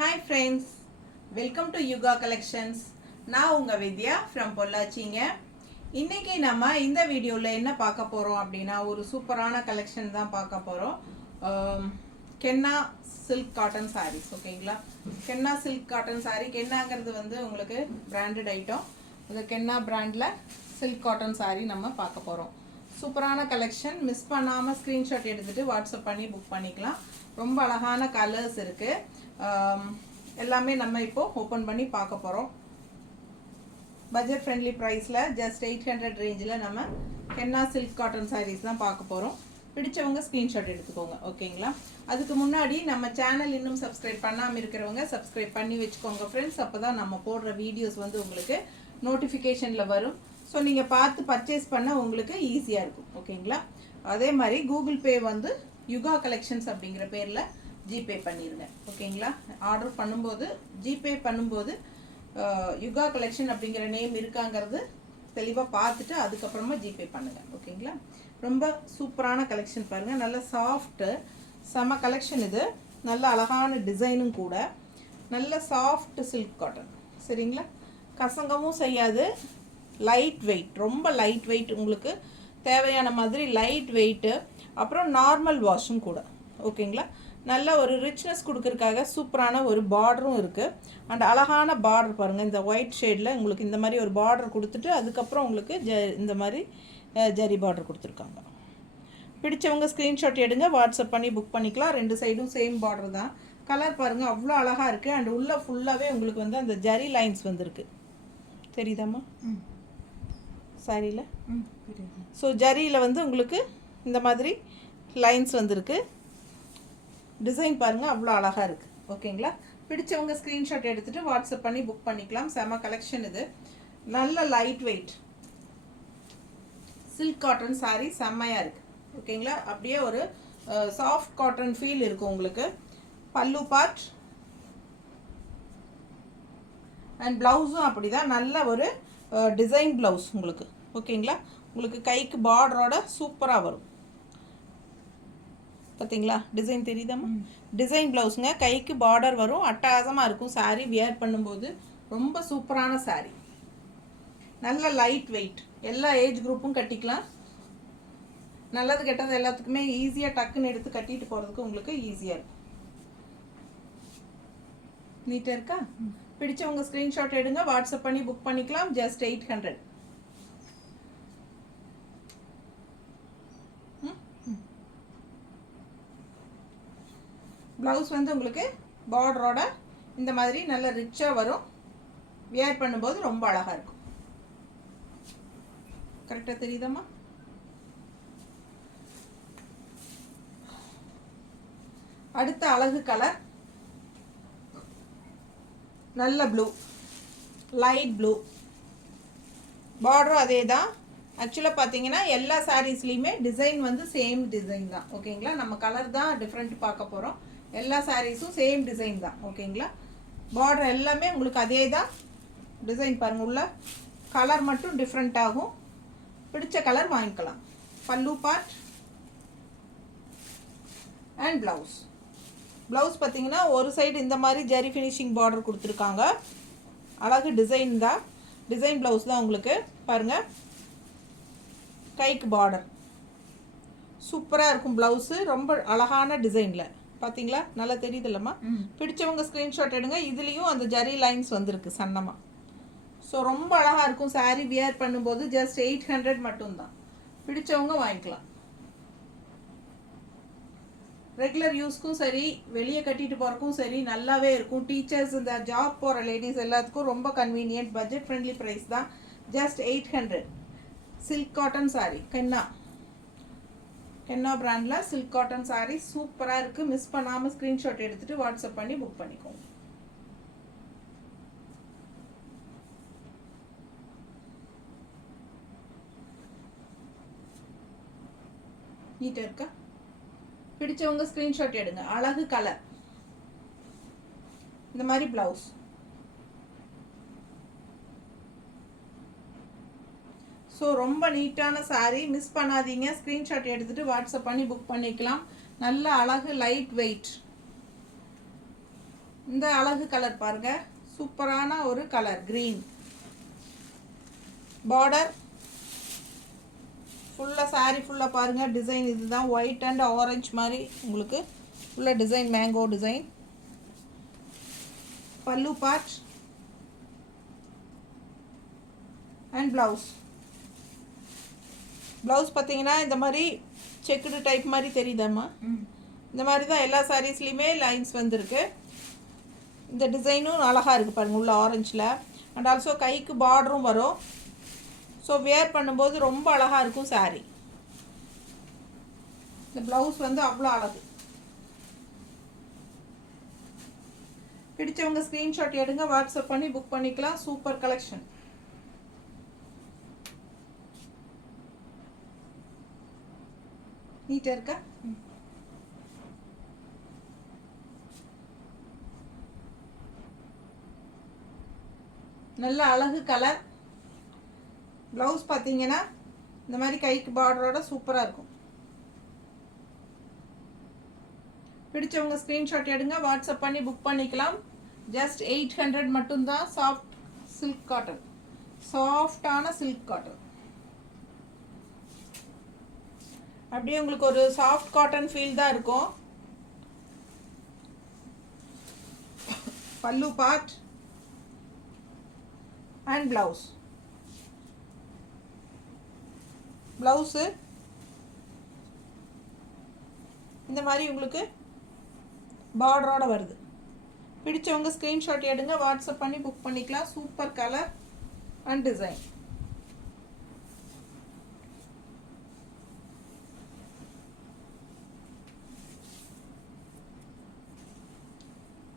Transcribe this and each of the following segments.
Hi friends welcome to Yuga collections நான் உங்கள் வித்யா from பொள்ளாச்சிங்க. இன்றைக்கி நம்ம இந்த வீடியோவில் என்ன பார்க்க போகிறோம் அப்படின்னா ஒரு சூப்பரான கலெக்ஷன் தான் பார்க்க போகிறோம் கென்னா சில்க் காட்டன் சாரீஸ் ஓகேங்களா? கென்னா சில்க் காட்டன் சாரீ கென்னாங்கிறது வந்து உங்களுக்கு பிராண்டட் ஐட்டம் இந்த கென்னா பிராண்டில் சில்க் காட்டன் சாரீ நம்ம பார்க்க போகிறோம் சூப்பரான கலெக்ஷன் மிஸ் பண்ணாமல் ஸ்க்ரீன்ஷாட் எடுத்துகிட்டு வாட்ஸ்அப் பண்ணி புக் பண்ணிக்கலாம். ரொம்ப அழகான கலர்ஸ் இருக்குது எல்லாமே நம்ம இப்போது ஓப்பன் பண்ணி பார்க்க போகிறோம் பட்ஜெட் ஃப்ரெண்ட்லி ப்ரைஸில் ஜஸ்ட் எயிட் ஹண்ட்ரட் ரேஞ்சில் நம்ம ஹென்னா சில்க் காட்டன் சாரீஸ் தான் பார்க்க போகிறோம் பிடிச்சவங்க ஸ்க்ரீன்ஷாட் எடுத்துக்கோங்க ஓகேங்களா அதுக்கு முன்னாடி நம்ம சேனல் இன்னும் சப்ஸ்கிரைப் பண்ணாமல் இருக்கிறவங்க சப்ஸ்கிரைப் பண்ணி வச்சுக்கோங்க ஃப்ரெண்ட்ஸ் அப்போ தான் நம்ம போடுற வீடியோஸ் வந்து உங்களுக்கு நோட்டிஃபிகேஷனில் வரும். ஸோ நீங்கள் பார்த்து பர்ச்சேஸ் பண்ண உங்களுக்கு ஈஸியாக இருக்கும். ஓகேங்களா அதே மாதிரி கூகுள் பே வந்து யுகா கலெக்ஷன்ஸ் அப்படிங்கிற பேரில் ஜிபே பண்ணிடுங்க ஓகேங்களா ஆர்டர் பண்ணும்போது ஜிபே பண்ணும்போது யுகா கலெக்ஷன் அப்படிங்கிற நேம் இருக்காங்கிறது தெளிவாக பார்த்துட்டு அதுக்கப்புறமா ஜிபே பண்ணுங்கள் ஓகேங்களா ரொம்ப சூப்பரான கலெக்ஷன் பாருங்கள் நல்ல சாஃப்ட்டு செம கலெக்ஷன் இது. நல்ல அழகான டிசைனும் கூட. நல்ல சாஃப்ட் சில்க் காட்டன் சரிங்களா? கசங்கவும் செய்யாது. லைட் வெயிட் ரொம்ப லைட் வெயிட் உங்களுக்கு தேவையான மாதிரி லைட் வெயிட்டு அப்புறம் நார்மல் வாஷும் கூட. ஓகேங்களா நல்ல ஒரு ரிச்னஸ் கொடுக்கறதுக்காக சூப்பரான ஒரு பார்டரும் இருக்குது அண்ட் அழகான பார்டர் பாருங்கள் இந்த ஒயிட் ஷேடில் உங்களுக்கு இந்த மாதிரி ஒரு பார்டர் கொடுத்துட்டு அதுக்கப்புறம் உங்களுக்கு ஜ இந்த மாதிரி ஜரி பார்டர் கொடுத்துருக்காங்க. பிடிச்சவங்க ஸ்க்ரீன்ஷாட் எடுங்க வாட்ஸ்அப் பண்ணி புக் பண்ணிக்கலாம். ரெண்டு சைடும் சேம் பார்டர் தான். கலர் பாருங்கள் அவ்வளோ அழகாக இருக்குது அண்ட் உள்ளே ஃபுல்லாகவே உங்களுக்கு வந்து அந்த ஜரி லைன்ஸ் வந்திருக்கு. தெரியுதாம்மா? சாரியில் ஸோ ஜரியில் வந்து உங்களுக்கு இந்த மாதிரி லைன்ஸ் வந்திருக்கு. டிசைன் பாருங்கள் அவ்வளோ அழகாக இருக்குது ஓகேங்களா பிடிச்சவங்க ஸ்க்ரீன்ஷாட் எடுத்துகிட்டு வாட்ஸ்அப் பண்ணி புக் பண்ணிக்கலாம். செம கலெக்ஷன் இது. நல்ல light weight silk cotton saree செம்மையாக இருக்குது ஓகேங்களா அப்படியே ஒரு சாஃப்ட் காட்டன் ஃபீல் இருக்கும் உங்களுக்கு. பல்லு பார்ட் அண்ட் ப்ளவுஸும் அப்படி தான் நல்ல ஒரு டிசைன் ப்ளவுஸ் உங்களுக்கு. ஓகேங்களா? உங்களுக்கு கைக்கு பார்டரோட சூப்பராக வரும். பார்த்தீங்களா டிசைன் தெரியுதாம்மா? டிசைன் ப்ளவுஸுங்க கைக்கு பார்டர் வரும். அட்டகாசமாக இருக்கும். saree வியர் பண்ணும்போது ரொம்ப சூப்பரான saree. நல்ல லைட் வெயிட் எல்லா ஏஜ் குரூப்பும் கட்டிக்கலாம். நல்லது கெட்டது எல்லாத்துக்குமே ஈஸியாக டக்குன்னு எடுத்து கட்டிட்டு போகிறதுக்கு உங்களுக்கு ஈஸியாக இருக்கும். நீட்டாக இருக்கா? பிடிச்சவங்க ஸ்க்ரீன்ஷாட் எடுங்க வாட்ஸ்அப் பண்ணி புக் பண்ணிக்கலாம். ஜஸ்ட் எயிட் ஹண்ட்ரட் ப்ளவுஸ் வந்து உங்களுக்கு பார்டரோட இந்த மாதிரி நல்ல ரிச்சாக வரும். வியர் பண்ணும்போது ரொம்ப அழகாக இருக்கும். கரெக்டாக தெரியுதாம்மா? அடுத்த அழகு கலர் நல்ல ப்ளூ லைட் ப்ளூ பார்டரும் அதே தான் ஆக்சுவலாக பார்த்தீங்கன்னா எல்லா சாரீஸ்லேயுமே டிசைன் வந்து சேம் டிசைன் தான். ஓகேங்களா நம்ம கலர் தான் டிஃப்ரெண்ட் பார்க்க போகிறோம் எல்லா சாரீஸும் சேம் டிசைன் தான். ஓகேங்களா பார்டர் எல்லாமே உங்களுக்கு அதே தான் டிசைன் பாருங்கள் உள்ள. கலர் மட்டும் டிஃப்ரெண்ட் ஆகும். பிடிச்ச கலர் வாங்கிக்கலாம். பல்லு பார்ட் அண்ட் ப்ளவுஸ் ப்ளவுஸ் பார்த்தீங்கன்னா ஒரு சைடு இந்த மாதிரி ஜரி ஃபினிஷிங் பார்டர் கொடுத்துருக்காங்க. அழகு டிசைன் தான். டிசைன் ப்ளவுஸ் தான் உங்களுக்கு. பாருங்கள் கைக்கு பார்டர் சூப்பராக இருக்கும் ப்ளவுஸு ரொம்ப அழகான டிசைனில் பார்த்தீங்களா? நல்லா தெரியுதுல்லம்மா? பிடிச்சவங்க ஸ்க்ரீன்ஷாட் எடுங்க. இதுலேயும் அந்த ஜரி லைன்ஸ் வந்திருக்கு சன்னமாக ஸோ ரொம்ப அழகாக இருக்கும். Saree வியர் பண்ணும்போது ஜஸ்ட் எயிட் ஹண்ட்ரட் மட்டும்தான். பிடிச்சவங்க வாங்கிக்கலாம். ரெகுலர் யூஸ்க்கும் சரி வெளியே கட்டிட்டு போகிறக்கும் சரி நல்லாவே இருக்கும். டீச்சர்ஸ் இந்த ஜாப் போகிற லேடிஸ் எல்லாத்துக்கும் ரொம்ப கன்வீனியன்ட் பட்ஜெட் ஃப்ரெண்ட்லி ப்ரைஸ் தான். Just eight hundred silk cotton saree கென்னா கென்னா பிராண்டில் சில்க் காட்டன் சாரி சூப்பராக இருக்குது மிஸ் பண்ணாமல் ஸ்க்ரீன்ஷாட் எடுத்துகிட்டு வாட்ஸ்அப் பண்ணி புக் பண்ணிக்கோங்க. நீட்டாக இருக்கா? பிடிச்சவங்க ஸ்க்ரீன்ஷாட் எடுங்க. அழகு கலர் இந்த மாதிரி ப்ளவுஸ் ஸோ ரொம்ப நீட்டான சாரீ மிஸ் பண்ணாதீங்க. ஸ்க்ரீன்ஷாட் எடுத்துகிட்டு வாட்ஸ்அப் பண்ணி புக் பண்ணிக்கலாம். நல்ல அழகு லைட் வெயிட் இந்த அழகு கலர் பாருங்க. சூப்பரான ஒரு கலர் க்ரீன் பார்டர் ஃபுல்லாக saree ஃபுல்லாக பாருங்கள் டிசைன் இதுதான். ஒயிட் அண்ட் ஆரஞ்சு மாதிரி உங்களுக்கு ஃபுல்லாக design mango design pallu part and blouse blouse பார்த்தீங்கன்னா இந்த மாதிரி செக்குடு டைப் மாதிரி தெரியுதாம்மா? இந்த மாதிரி தான் எல்லா சாரீஸ்லேயுமே லைன்ஸ் வந்திருக்கு. இந்த டிசைனும் அழகாக இருக்குது பாருங்கள் உள்ள ஆரஞ்சில் அண்ட் ஆல்சோ கைக்கு பார்டரும் வரும். ஸோ வேர் பண்ணும்போது ரொம்ப அழகாக இருக்கும் சாரீ இந்த ப்ளவுஸ் வந்து அவ்வளோ அழகு. பிடிச்சவங்க ஸ்க்ரீன்ஷாட் எடுங்க வாட்ஸ்அப் பண்ணி புக் பண்ணிக்கலாம். சூப்பர் கலெக்ஷன் நீட்டாக இருக்கா? நல்ல அழகு கலர் ப்ளவுஸ் பார்த்தீங்கன்னா இந்த மாதிரி கைக்கு பார்டரோட சூப்பராக இருக்கும். பிடிச்சவங்க ஸ்க்ரீன்ஷாட் எடுங்க வாட்ஸ்அப் பண்ணி புக் பண்ணிக்கலாம். ஜஸ்ட் எயிட் ஹண்ட்ரட் மட்டும்தான் சாஃப்ட் சில்க் காட்டன் சாஃப்டான சில்க் காட்டன் அப்படியே உங்களுக்கு ஒரு சாஃப்ட் காட்டன் ஃபீல் தான் இருக்கும். பல்லு பார்ட் அண்ட் ப்ளவுஸ் ப்ளவுஸு. இந்த மாதிரி உங்களுக்கு பார்டரோட வருது. பிடிச்சவங்க ஸ்க்ரீன்ஷாட் எடுங்க வாட்ஸ்அப் பண்ணி புக் பண்ணிக்கலாம். சூப்பர் கலர் அண்ட் டிசைன்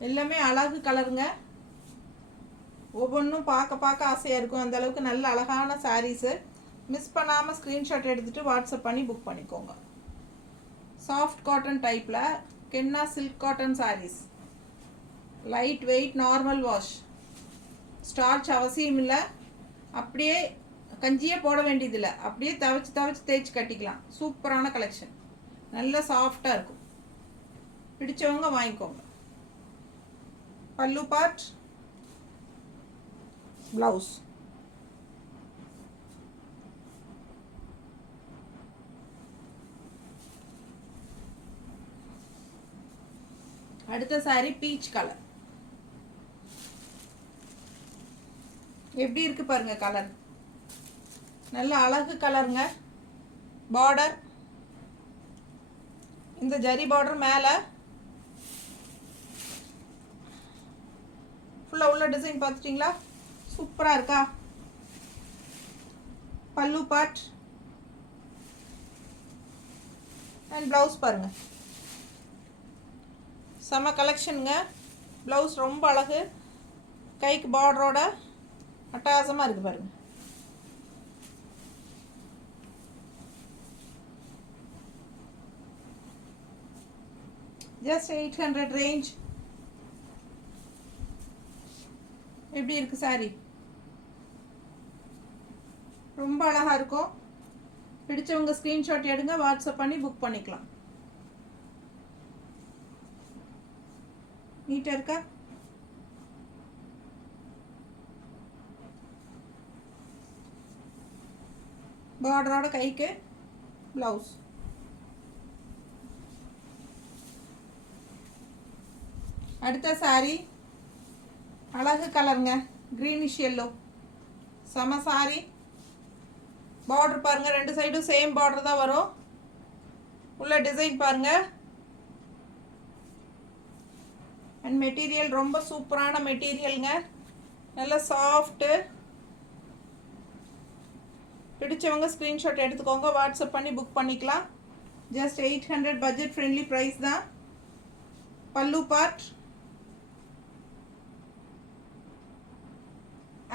எல்லாமே அழகு கலருங்க ஒவ்வொன்றும் பார்க்க பார்க்க ஆசையாக இருக்கும். அந்த அளவுக்கு நல்ல அழகான சாரீஸு மிஸ் பண்ணாமல் ஸ்க்ரீன்ஷாட் எடுத்துகிட்டு வாட்ஸ்அப் பண்ணி புக் பண்ணிக்கோங்க. சாஃப்ட் காட்டன் டைப்பில் கென்னா silk cotton sarees light weight normal wash starch அவசியம் இல்லை. அப்படியே கஞ்சியே போட வேண்டியதில்லை. அப்படியே தவச்சு தவச்சு தேய்ச்சி கட்டிக்கலாம். சூப்பரான கலெக்ஷன் நல்ல சாஃப்டாக இருக்கும். பிடிச்சவங்க வாங்கிக்கோங்க. பல்லு பார்ட் ப்ளவுஸ் அடுத்த சாரி பீச் கலர் எப்படி இருக்கு பாருங்க கலர் நல்ல அழகு கலருங்க பார்டர் இந்த ஜரி பார்டர் மேலே ஃபுல்லாக உள்ள டிசைன் பார்த்துட்டிங்களா? சூப்பராக இருக்கா? பல்லு பாட் அண்ட் ப்ளவுஸ் பாருங்கள் செம கலெக்ஷனுங்க ப்ளவுஸ் ரொம்ப அழகு. கைக்கு பார்டரோட அட்டகாசமாக இருக்குது பாருங்க. ஜஸ்ட் எயிட் ஹண்ட்ரட் ரேஞ்ச் எப்படி இருக்கு சாரி ரொம்ப அழகாக இருக்கும். பிடிச்சவங்க ஸ்க்ரீன்ஷாட் எடுங்க. வாட்ஸ்அப் பண்ணி புக் பண்ணிக்கலாம். நீட்டாக இருக்கா? பார்டரோட கைக்கு ப்ளவுஸ் அடுத்த சாரி அழகு கலருங்க க்ரீனிஷ் எல்லோ செம சாரி பார்டர் பாருங்கள் ரெண்டு சைடும் சேம் பார்டர் தான் வரும். உள்ள டிசைன் பாருங்கள் அண்ட் மெட்டீரியல் ரொம்ப சூப்பரான மெட்டீரியலுங்க நல்லா சாஃப்ட்டு பிடிச்சவங்க ஸ்க்ரீன்ஷாட் எடுத்துக்கோங்க. வாட்ஸ்அப் பண்ணி புக் பண்ணிக்கலாம். Just eight hundred budget friendly price தான். பல்லு பார்ட்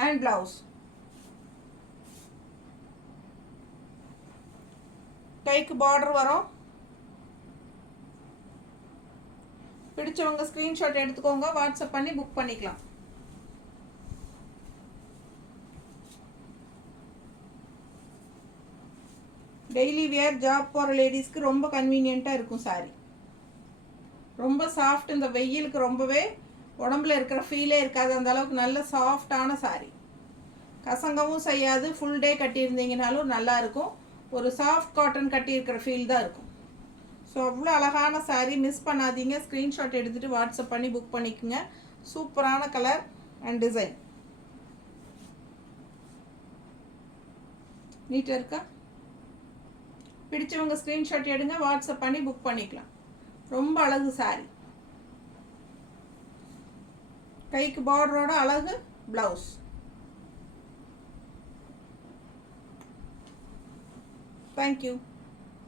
அண்ட் ப்ளவுஸ் கைக்கு பார்டர் வரும். பிடிச்சவங்க ஸ்க்ரீன்ஷாட் எடுத்துக்கோங்க வாட்ஸ்அப் பண்ணி புக் பண்ணிக்கலாம். டெய்லி வியர் ஜாப் போகிற லேடிஸ்க்கு ரொம்ப கன்வீனியண்ட்டாக இருக்கும் சாரி ரொம்ப சாஃப்ட் இந்த வெயிலுக்கு ரொம்பவே உடம்புல இருக்கிற ஃபீலே இருக்காது. அந்த அளவுக்கு நல்ல சாஃப்டான சாரி கசங்கவும் செய்யாது. ஃபுல் டே கட்டியிருந்தீங்கனாலும் நல்லாயிருக்கும் ஒரு சாஃப்ட் காட்டன் கட்டியிருக்கிற ஃபீல் தான் இருக்கும். ஸோ அவ்வளோ அழகான சாரீ மிஸ் பண்ணாதீங்க. ஸ்க்ரீன்ஷாட் எடுத்துகிட்டு வாட்ஸ்அப் பண்ணி புக் பண்ணிக்கோங்க. சூப்பரான கலர் அண்ட் டிசைன் நீட்டாக இருக்கா? பிடிச்சவங்க ஸ்க்ரீன்ஷாட் எடுங்க வாட்ஸ்அப் பண்ணி புக் பண்ணிக்கலாம். ரொம்ப அழகு சாரி கைக்கு பார்டரோட அழகு ப்ளவுஸ் தேங்க்யூ